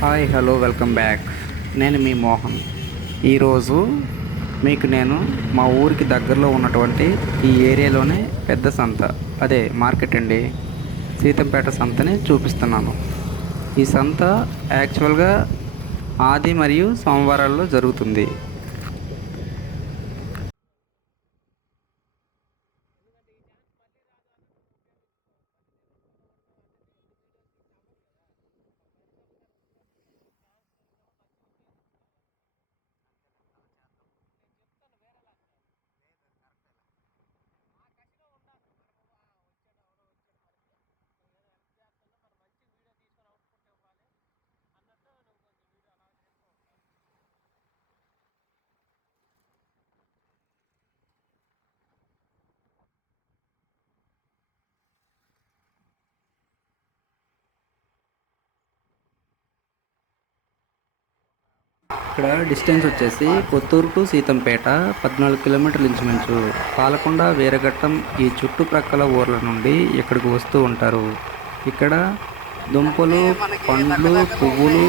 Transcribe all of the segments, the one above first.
Hi hello welcome back. నేను మీ మోహన్. ఈరోజు మీకు నేను మా ఊరికి దగ్గరలో ఉన్నటువంటి ఈ ఏరియాలోనే పెద్ద సంత, అదే మార్కెట్ అండి, సీతంపేట సంతని చూపిస్తున్నాను. ఈ సంత యాక్చువల్గా ఆది మరియు సోమవారాల్లో జరుగుతుంది. ఇక్కడ డిస్టెన్స్ వచ్చేసి కొత్తూరు టు సీతంపేట 14 కిలోమీటర్లు ఇంచుమించు. పాలకొండ, వీరఘట్టం ఈ చుట్టుప్రక్కల ఊర్ల నుండి ఇక్కడికి వస్తూ ఉంటారు. ఇక్కడ దుంపలు, పండ్లు, పువ్వులు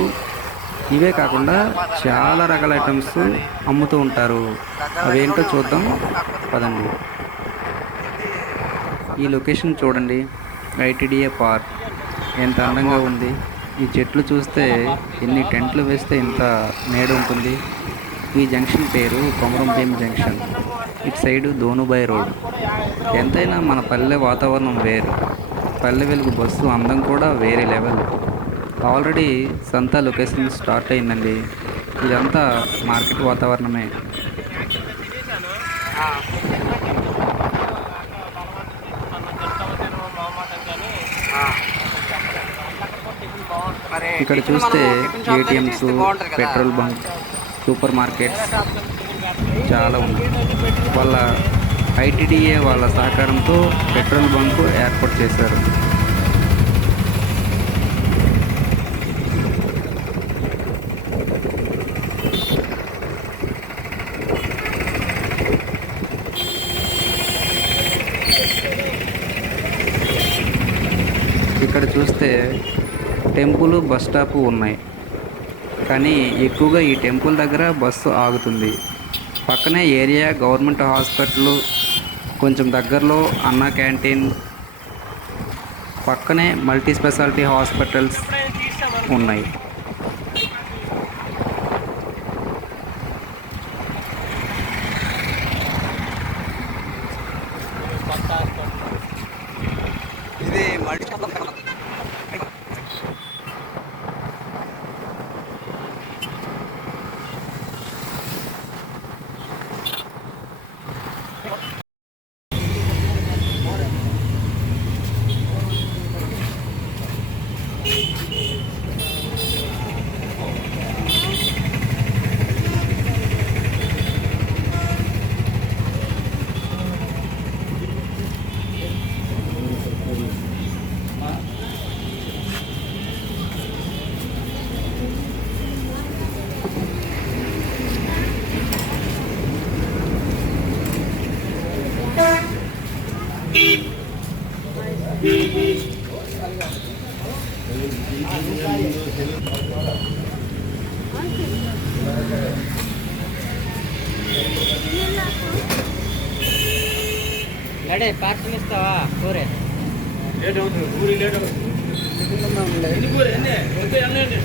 ఇవే కాకుండా చాలా రకాల ఐటమ్స్ అమ్ముతూ ఉంటారు. అవేంటో చూద్దాం పదండి. ఈ లొకేషన్ చూడండి, ఐటీడీఏ పార్క్ ఎంత అందంగా ఉంది. ఈ చెట్లు చూస్తే ఎన్ని టెంట్లు వేస్తే ఇంత నీడ ఉంటుంది. ఈ జంక్షన్ పేరు కొమరం భీం జంక్షన్. ఇటు సైడు దోనుబాయ్ రోడ్. ఎంతైనా మన పల్లె వాతావరణం వేరు. పల్లె వెలుగు బస్సు అందం కూడా వేరే లెవెల్. ఆల్రెడీ సంత లొకేషన్ స్టార్ట్ అయిందండి. ఇదంతా మార్కెట్ వాతావరణమే. ఇక్కడ చూస్తే ATMs, petrol bunk, super markets చాలా ఉన్నాయి. వాళ్ళ ఐటీడీఏ వాళ్ళ సహకారంతో పెట్రోల్ బంకు ఏర్పాటు చేశారు. ఇక్కడ చూస్తే టెంపుల్, బస్ స్టాప్ ఉన్నాయి. కానీ ఎక్కువగా ఈ టెంపుల్ దగ్గర బస్సు ఆగుతుంది. పక్కనే ఏరియా గవర్నమెంట్ హాస్పిటల్, కొంచెం దగ్గరలో అన్నా క్యాంటీన్, పక్కనే మల్టీ స్పెషాలిటీ హాస్పిటల్స్ ఉన్నాయి. ఇది మల్టీ లడే పార్సల్ ఇస్తావా? కూరే లేట్ అవుతుంది, ఊరి లేట్ అవుతుంది. కూర అండి, అండి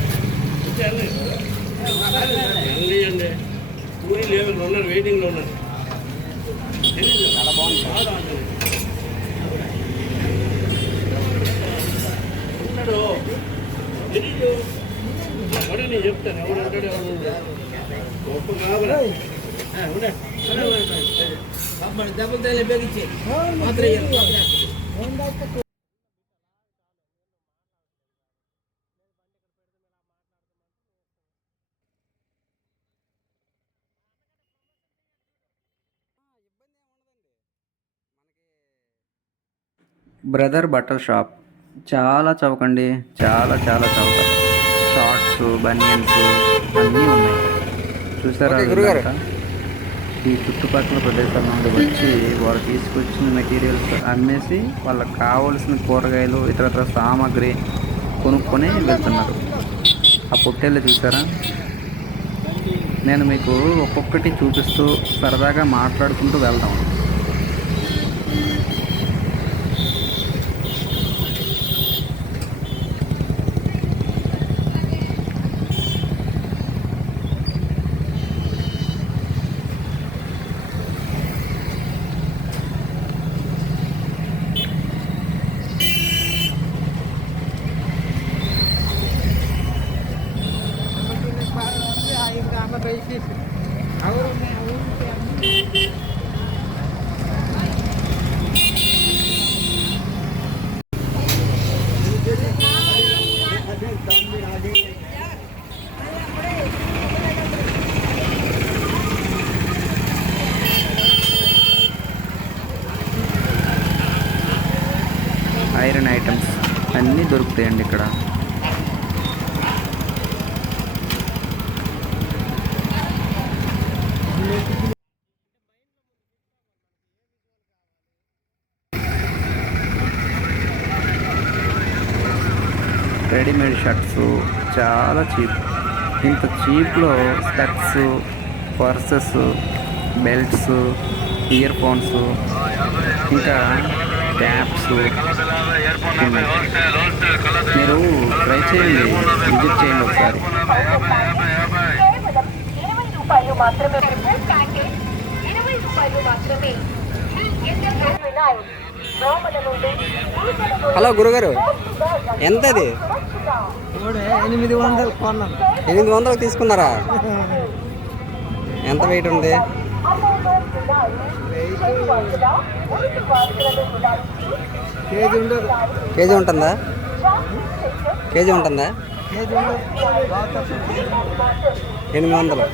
ఊరి లేదు, ఉన్నారు వెయిటింగ్లో ఉన్నారు. చాలా బాగుంది. ఉన్నాడు తెలీదు, మరి నేను చెప్తాను ఎవరు అంటాడు, ఎవరు గొప్ప కావాలా డబ్బులు తేలే బేగిచ్చి మాత్రం బ్రదర్ బట్టల షాప్ చాలా చౌకండి, చాలా చాలా చౌక. షార్ట్స్, బనియన్స్ అన్నీ ఉన్నాయి. చూసారా? ఈ చుట్టుపక్కల ప్రదేశాల నుండి వచ్చి వాళ్ళు తీసుకొచ్చిన మెటీరియల్స్ అమ్మేసి వాళ్ళకి కావలసిన కూరగాయలు, ఇతరత్ర సామాగ్రి కొనుక్కొని వెళ్తున్నారు. ఆ పొట్టేళ్ళు చూసారా? నేను మీకు ఒక్కొక్కటి చూపిస్తూ సరదాగా మాట్లాడుకుంటూ వెళ్దాం. ఐరన్ ఐటమ్స్ అన్నీ దొరుకుతాయండి ఇక్కడ. రెడీమేడ్ షర్ట్స్ చాలా చీప్. ఇంత చీప్లో specs, purses, belts, earphones, ఇంకా క్యాప్స్ ఉన్నాయి. మీరు ట్రై చేయండి, విజిట్ చేయండి ఒకసారి. హలో గురుగారు, ఎంత అది? 800 కొన్నాను. 800 తీసుకున్నారా? ఎంత వెయిట్ ఉంది? కేజీ ఉండదు. కేజీ ఉంటుందా? కేజీ ఉంటుందా? 800.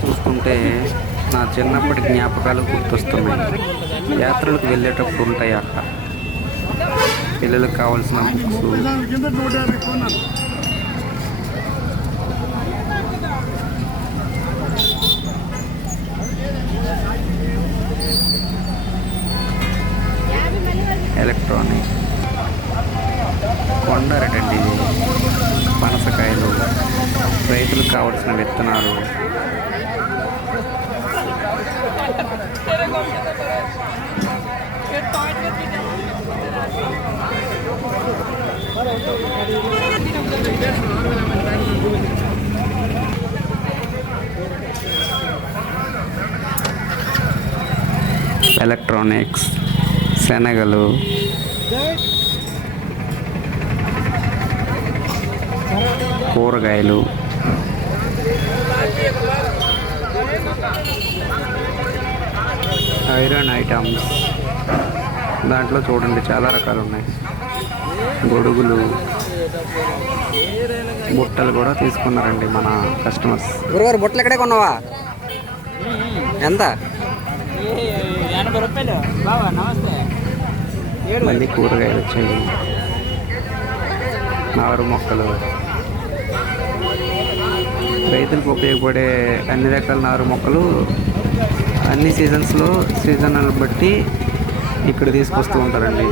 చూస్తుంటే నా చిన్నప్పటి జ్ఞాపకాలు గుర్తొస్తున్నాయి. యాత్రలకు వెళ్ళేటప్పుడు ఉంటాయి అక్కడ పిల్లలకు కావాల్సిన బుక్స్, ఎలక్ట్రానిక్, కొండారటండి ఇది, పనసకాయలు, రైతులకు కావాల్సిన విత్తనాలు, ఎలక్ట్రానిక్స్, శనగలు, కూరగాయలు, ఐరన్ ఐటమ్స్. దాంట్లో చూడండి చాలా రకాలు ఉన్నాయి. గొడుగులు, బుట్టలు కూడా తీసుకున్నారండి మన కస్టమర్స్. గురుగారు, బుట్టలు ఎక్కడే కొన్నావా? ఎంత? 80 రూపాయలు. బావా నమస్తే. మళ్ళీ కూరగాయలు వచ్చాయి, నారు మొక్కలు, రైతులకు ఉపయోగపడే అన్ని రకాల నారు మొక్కలు అన్ని సీజన్స్లో సీజన్లు బట్టి ఇక్కడ తీసుకొస్తూ ఉంటారండి.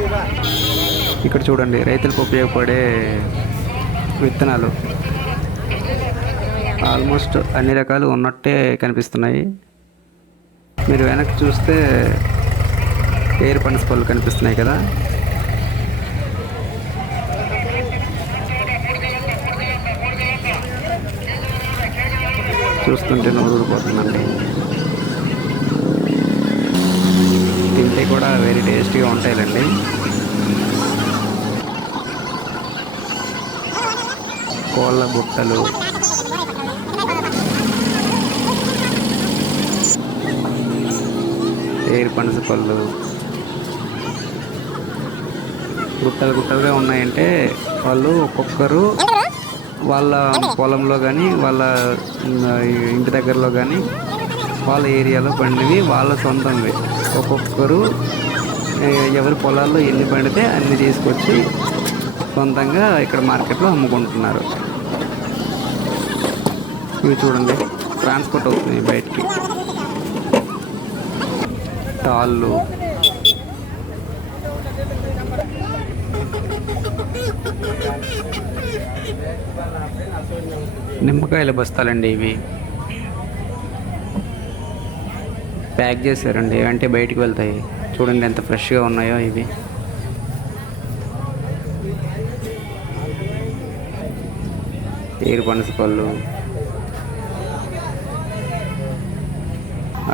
ఇక్కడ చూడండి రైతులకు ఉపయోగపడే విత్తనాలు ఆల్మోస్ట్ అన్ని రకాలు ఉన్నట్టే కనిపిస్తున్నాయి. మీరు వెనక్కి చూస్తే ఏరు పనస పళ్ళు కనిపిస్తున్నాయి కదా. చూస్తుంటే నూరుకుపోతుందండి. తింటే కూడా వెరీ టేస్టీగా ఉంటాయిలండి. కోళ్ళ బుట్టలు, ఏరు పనస పళ్ళు గుట్టలు గుట్టలుగా ఉన్నాయంటే వాళ్ళు ఒక్కొక్కరు వాళ్ళ పొలంలో కానీ వాళ్ళ ఇంటి దగ్గరలో కానీ వాళ్ళ ఏరియాలో పండినవి వాళ్ళ సొంతంవి. ఒక్కొక్కరు ఎవరి పొలాల్లో ఎన్ని పండితే అన్ని తీసుకొచ్చి సొంతంగా ఇక్కడ మార్కెట్లో అమ్ముకుంటున్నారు. ఇవి చూడండి, ట్రాన్స్పోర్ట్ అవుతుంది బయటికి. తాళ్ళు, నిమ్మకాయల బస్తాలండి. ఇవి ప్యాక్ చేశారండి, అంటే బయటికి వెళ్తాయి. చూడండి ఎంత ఫ్రెష్గా ఉన్నాయో ఇవి. ఏరు పనస పళ్ళు,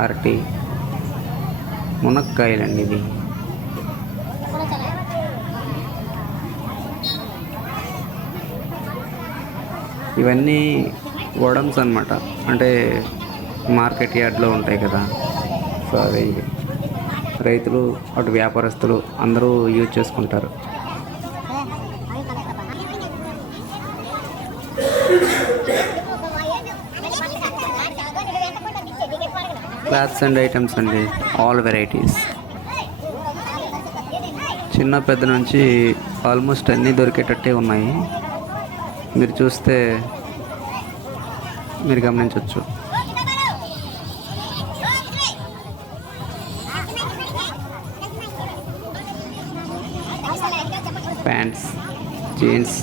అరటి, మునక్కాయలండి ఇవి. ఇవన్నీ గోడమ్స్ అన్నమాట, అంటే మార్కెట్ యార్డ్లో ఉంటాయి కదా. సో అవి రైతులు అటు వ్యాపారస్తులు అందరూ యూజ్ చేసుకుంటారు. క్లాత్స్ అండ్ ఐటమ్స్ అండి, ఆల్ వెరైటీస్. చిన్న పెద్ద నుంచి ఆల్మోస్ట్ అన్నీ దొరికేటట్టే ఉన్నాయి. మీరు చూస్తే మీరు గమనించవచ్చు. ప్యాంట్స్, జీన్స్,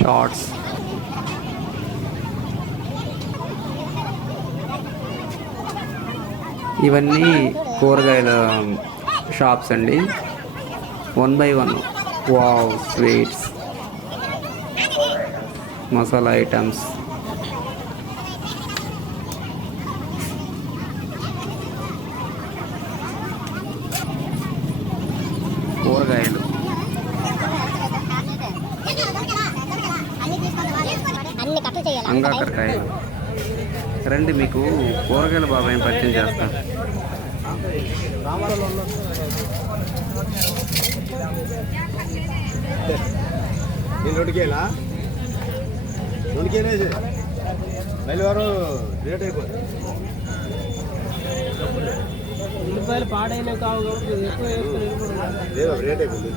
షార్ట్స్, ఇవన్నీ కూరగాయల షాప్స్ అండి. 1 by 1. Wow, sweets, masala items, కూరగాయలు, అంగాకరకాయలు. రండి, మీకు కూరగాయల బాబాయ్ పరిచయం చేస్తాను. రెండుకేలా మళ్ళీ రేట్ అయిపోతుంది. ఉల్లిపాయలు పాడైన కావు ఎక్కువ లేదు, రేట్ అయిపోయింది.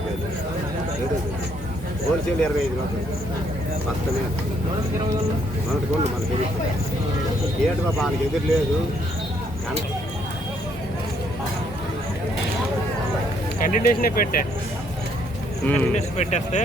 రేట్ అయిపోయింది. హోల్సేల్ 25 రూపాయలు మొత్తమే. మనకి కొను మనకి ఏటు బాబా మనకి ఎదురు లేదు. కంటిన్యూషన్ పెట్టేస్తే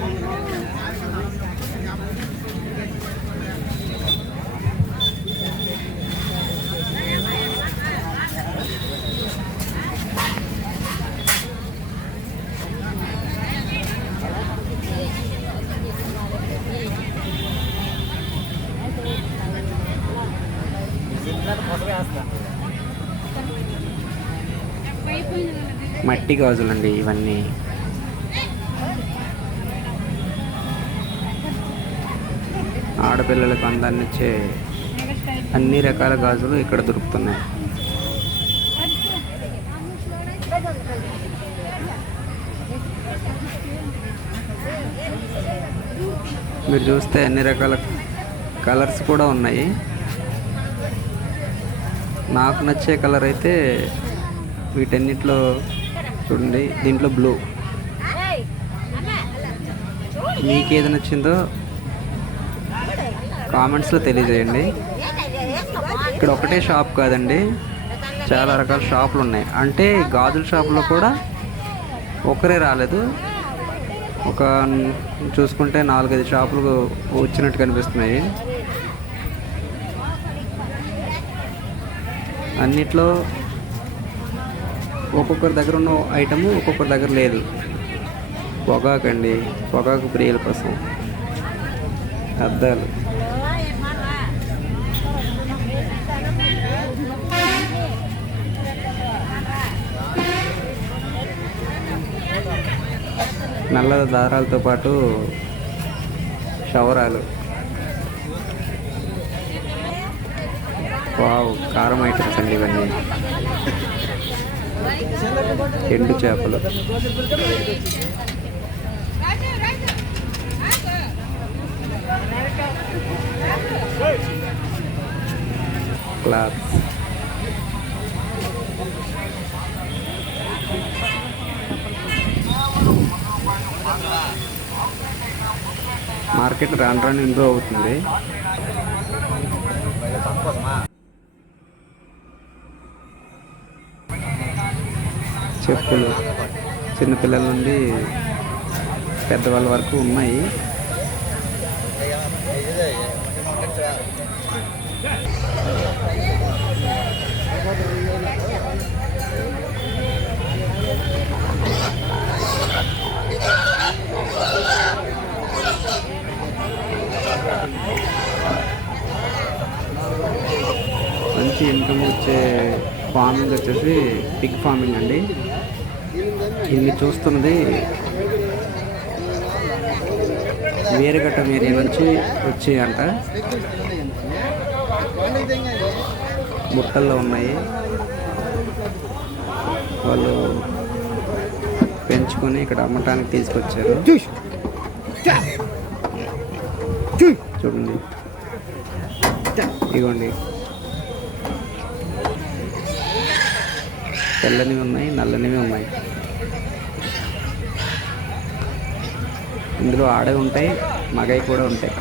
మట్టి గాజులండి ఇవన్నీ. ఆడపిల్లలకు అందాన్నిచ్చే అన్ని రకాల గాజులు ఇక్కడ దొరుకుతున్నాయి. మీరు చూస్తే అన్ని రకాల కలర్స్ కూడా ఉన్నాయి. నాకు నచ్చే కలర్ అయితే వీటన్నిటిలో చూడండి, దీంట్లో బ్లూ. మీకేది నచ్చిందో కామెంట్స్లో తెలియజేయండి. ఇక్కడ ఒకటే షాప్ కాదండి, చాలా రకాల షాపులు ఉన్నాయి. అంటే గాజుల షాపులో కూడా ఒకరే రాలేదు, ఒక చూసుకుంటే 4-5 షాపులు వచ్చినట్టు కనిపిస్తున్నాయి. అన్నిట్లో ఒక్కొక్కరి దగ్గర ఉన్న ఐటము ఒక్కొక్కరి దగ్గర లేదు. పొగాకు అండి, పొగాకు ప్రియుల కోసం అద్దాలు, నల్ల దారాలతో పాటు షవరాలు, వావ్ కారం ఐటమ్స్ అండి ఇవన్నీ. ఎండు చేపలు, క్లాత్స్, మార్కెట్ రాను రాను ఇంప్రూవ్ అవుతుంది. చెప్పులు చిన్నపిల్లల నుండి పెద్దవాళ్ళ వరకు ఉన్నాయి. మంచి ఇన్కమ్ వచ్చే ఫార్మింగ్ వచ్చేసి పిగ్ ఫార్మింగ్ అండి. ఇది చూస్తున్నది వేరుగట్టం ఏరియా నుంచి వచ్చి అంట, బుట్టల్లో ఉన్నాయి. వాళ్ళు పెంచుకొని ఇక్కడ అమ్మటానికి తీసుకొచ్చారు. చూడండి, ఇదిగోండి తెల్లనివి ఉన్నాయి, నల్లనివి ఉన్నాయి. ఇందులో ఆడవి ఉంటాయి, మగవి కూడా ఉంటాయి.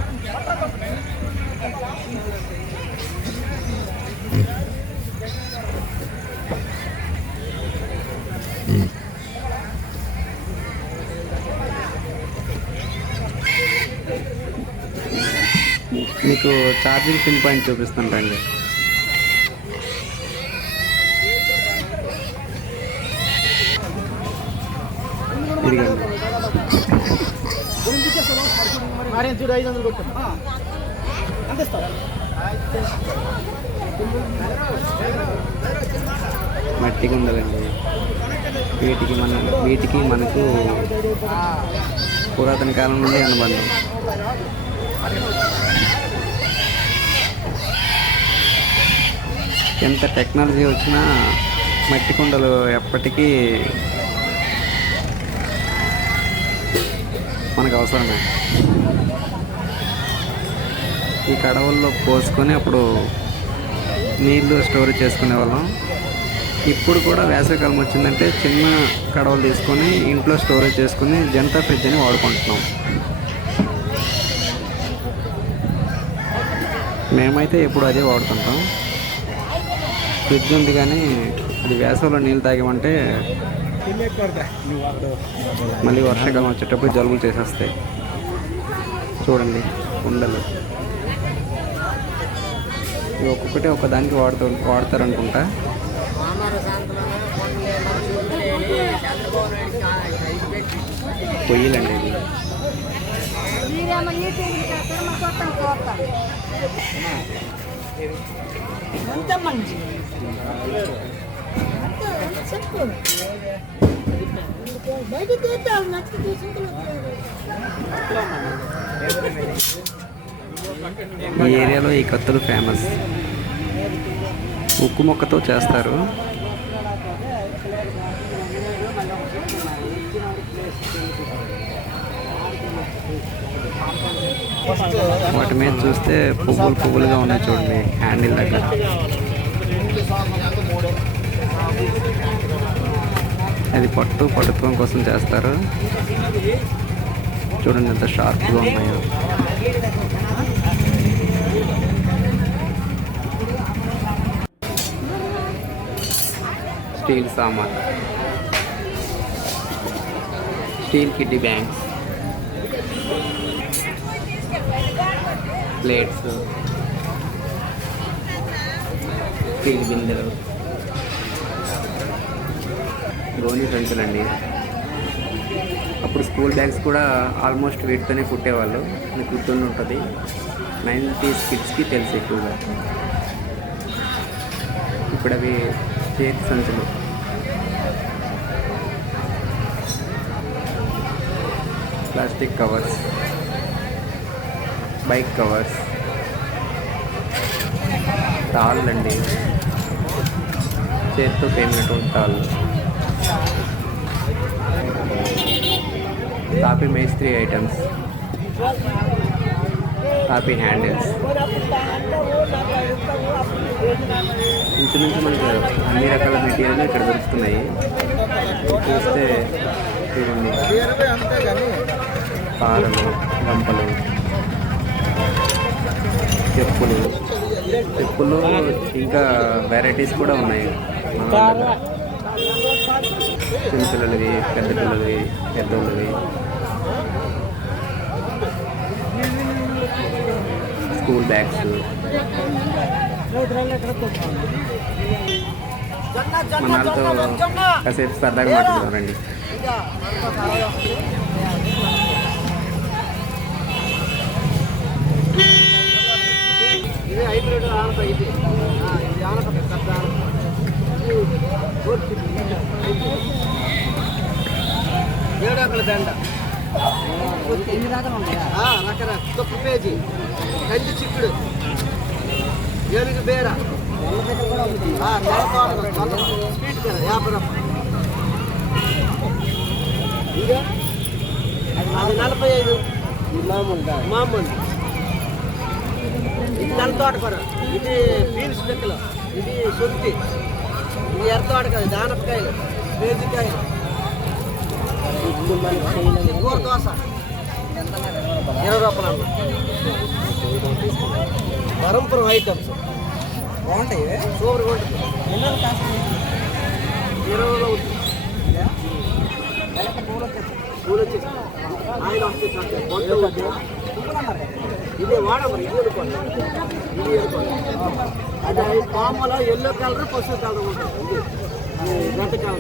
మీకు ఛార్జింగ్ పిన్ పాయింట్ చూపిస్తాను రండి. ఇదిగోండి, మట్టి కుండలండి. వీటికి మనకు పురాతన కాలం నుండి అనుబంధం. ఎంత టెక్నాలజీ వచ్చినా మట్టి కుండలు ఎప్పటికీ మనకు అవసరమే. ఈ కడవల్లో పోసుకొని అప్పుడు నీళ్ళు స్టోరేజ్ చేసుకునే వాళ్ళం. ఇప్పుడు కూడా వేసవికాలం వచ్చిందంటే చిన్న కడవలు తీసుకొని ఇంట్లో స్టోరేజ్ చేసుకుని జనతా ఫ్రిడ్జ్ అని వాడుకుంటున్నాం. మేమైతే ఎప్పుడు అదే వాడుతుంటాం. ఫ్రిడ్జ్ ఉంది కానీ అది వేసవిలో నీళ్ళు తాగామంటే మళ్ళీ వర్షాకాలం వచ్చేటప్పుడు జలుబులు చేసేస్తాయి. చూడండి కుండలు, ఇవి ఒక్కొక్కటి ఒకదానికి వాడతారనుకుంటా. పొయ్యిలండి ఇవి. ఈ ఏరియాలో ఈ కత్తులు ఫేమస్. ఉక్కు మొక్కతో చేస్తారు. వాటి మీద చూస్తే పువ్వులుగా ఉన్నాయి చూడండి హ్యాండిల్ దగ్గర. అది పట్టుకోవడం కోసం చేస్తారు. చూడండి ఎంత షార్ప్గా ఉన్నాయో. స్టీల్ సామాన్, steel kiddy banks, plates, steel బిందెలు, గోని సంచులండి. అప్పుడు స్కూల్ బ్యాగ్స్ కూడా ఆల్మోస్ట్ వీటితోనే కుట్టేవాళ్ళు, మీకు గుర్తుండి ఉంటుంది. 90s కిడ్స్కి తెలుసు ఎక్కువగా. ఇప్పుడు అవి చేతి సంచులు, ప్లాస్టిక్ కవర్స్, బైక్ కవర్స్, తాళ్ళు అండి, చేతితో పేమినటువంటి తాళ్ళు, తాపి మేస్త్రి ఐటమ్స్, తాపి హ్యాండిల్స్. ఇంచుమించు మనకు అన్ని రకాల మెటీరియల్ ఇక్కడ దొరుకుతున్నాయి. చూస్తే చూడండి, పారలు, గంపలు, చెప్పులు ఇంకా వెరైటీస్ కూడా ఉన్నాయి మన దగ్గర. చిన్న పిల్లలవి, పెద్ద పిల్లలవి, పెద్దోళ్ళవి, స్కూల్ బ్యాగ్స్. మన వాళ్ళతో కాసేపు సరదాగా మాట్లాడుతున్నారండి. ఇది హైబ్రిడ్ ఆనప, ఇది ఆనప పెద్ద ఆనప. వేడాకుల దండ ఎన్ని రకాలు ఉంటాయా? రకరకాల తొక్కు పేజీ, కంది చిక్కుడు, ఏనుగు బేర, స్వీట్ కదా 50 రూపాయలు. ఇంకా అది 45. మామూలు ఇది నల్ల తోటకూర, ఇది బీన్స్ పిక్కలు, ఇది సొత్తి, ఇది ఎర్ర తోటకాయ, దానపకాయలు, పేజికాయలు, కూర దోశ 20 రూపాయలు. వరంపురం ఐటమ్స్ బాగుంటాయి, సూపర్గా ఉంటుంది. 20 అవుతుంది. పూలు వచ్చేసి ఆయన వస్తే ఇదే వాడమరి, ఇది అనుకోండి, ఇది అనుకోండి. అది పాములో ఎల్లో కలర్, పసుపు కలర్ ఉంటుంది. రెడ్ కలర్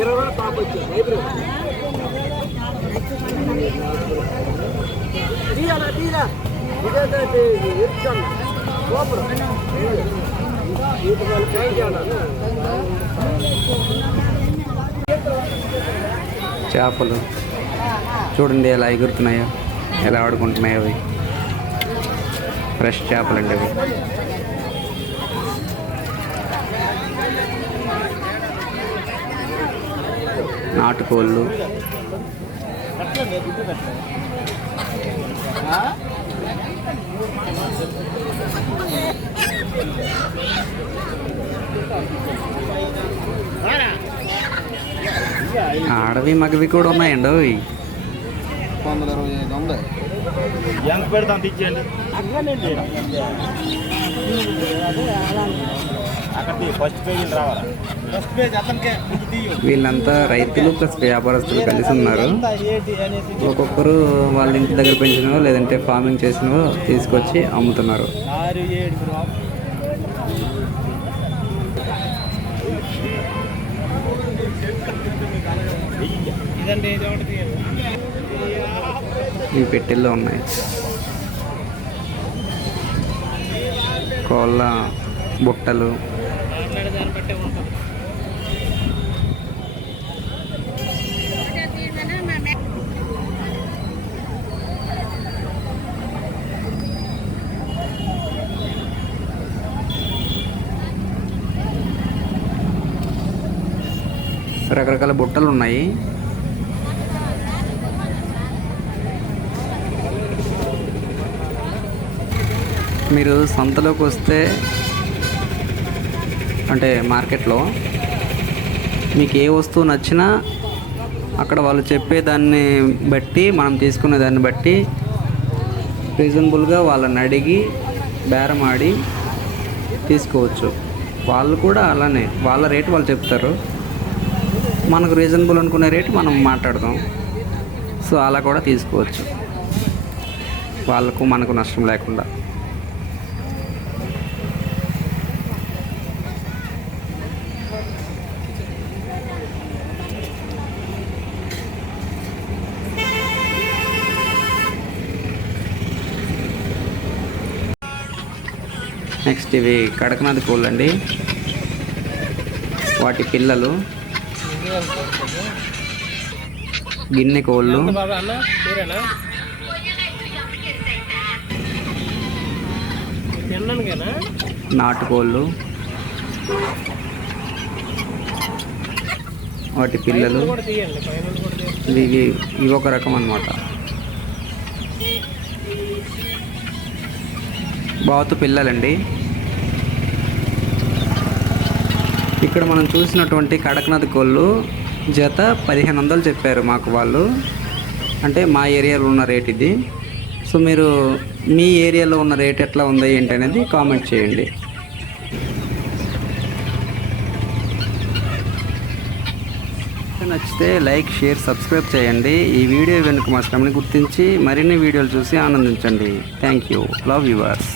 20 రూపాయలు టాప్ వచ్చింది. హైబ్రిడ్ తీయాలా తీరా, ఇదే ఇరుచాను సూపర్. వీటి వాళ్ళు ట్రై చేయాలి. చేపలు చూడండి ఎలా ఎగురుతున్నాయో, ఎలా ఆడుకుంటున్నాయో. అవి ఫ్రెష్ చేపలు అండి అవి. నాటుకోళ్ళు, ఆడవి మగవి కూడా ఉన్నాయండి. అవి 125 ఉంది. ఎంత పెడితే అంత ఇచ్చేయండి. అక్కడ ఫస్ట్ పేజీలు రావాలా? ఫస్ట్ పేజ్ అతనికే. వీళ్ళంతా రైతులు ప్లస్ వ్యాపారస్తులు కలిసి ఉన్నారు. ఒక్కొక్కరు వాళ్ళ ఇంటి దగ్గర పెంచినవో లేదంటే ఫార్మింగ్ చేసినవో తీసుకొచ్చి అమ్ముతున్నారు. ఈ పెట్టెల్లో ఉన్నాయి కోళ్ళ బుట్టలు, రకరకాల బుట్టలు ఉన్నాయి. మీరు సంతలోకి వస్తే అంటే మార్కెట్లో మీకు ఏ వస్తువు నచ్చినా అక్కడ వాళ్ళు చెప్పే దాన్ని బట్టి, మనం తీసుకునే దాన్ని బట్టి రీజనబుల్గా వాళ్ళని అడిగి బేరం ఆడి తీసుకోవచ్చు. వాళ్ళు కూడా అలానే వాళ్ళ రేటు వాళ్ళు చెప్తారు, మనకు రీజనబుల్ అనుకునే రేటు మనం మాట్లాడదాం. సో అలా కూడా తీసుకోవచ్చు, వాళ్ళకు మనకు నష్టం లేకుండా. నెక్స్ట్ ఇవి కడకనాథ్ కోళ్ళు అండి, వాటి పిల్లలు గిన్నె కోళ్ళు, నాటుకోళ్ళు, వాటి పిల్లలు. ఇవి ఒక రకం అన్నమాట. బాతు పిల్లలండి. ఇక్కడ మనం చూసినటువంటి కడకనాథ్ కోళ్ళు జత 1500 చెప్పారు మాకు వాళ్ళు, అంటే మా ఏరియాలో ఉన్న రేట్ ఇది. సో మీరు మీ ఏరియాలో ఉన్న రేట్ ఎట్లా ఉందో ఏంటి అనేది కామెంట్ చేయండి. నచ్చితే లైక్, షేర్, సబ్స్క్రైబ్ చేయండి. ఈ వీడియో వెనుక మా శ్రమని గుర్తించి మరిన్ని వీడియోలు చూసి ఆనందించండి. Thank you. Love yours.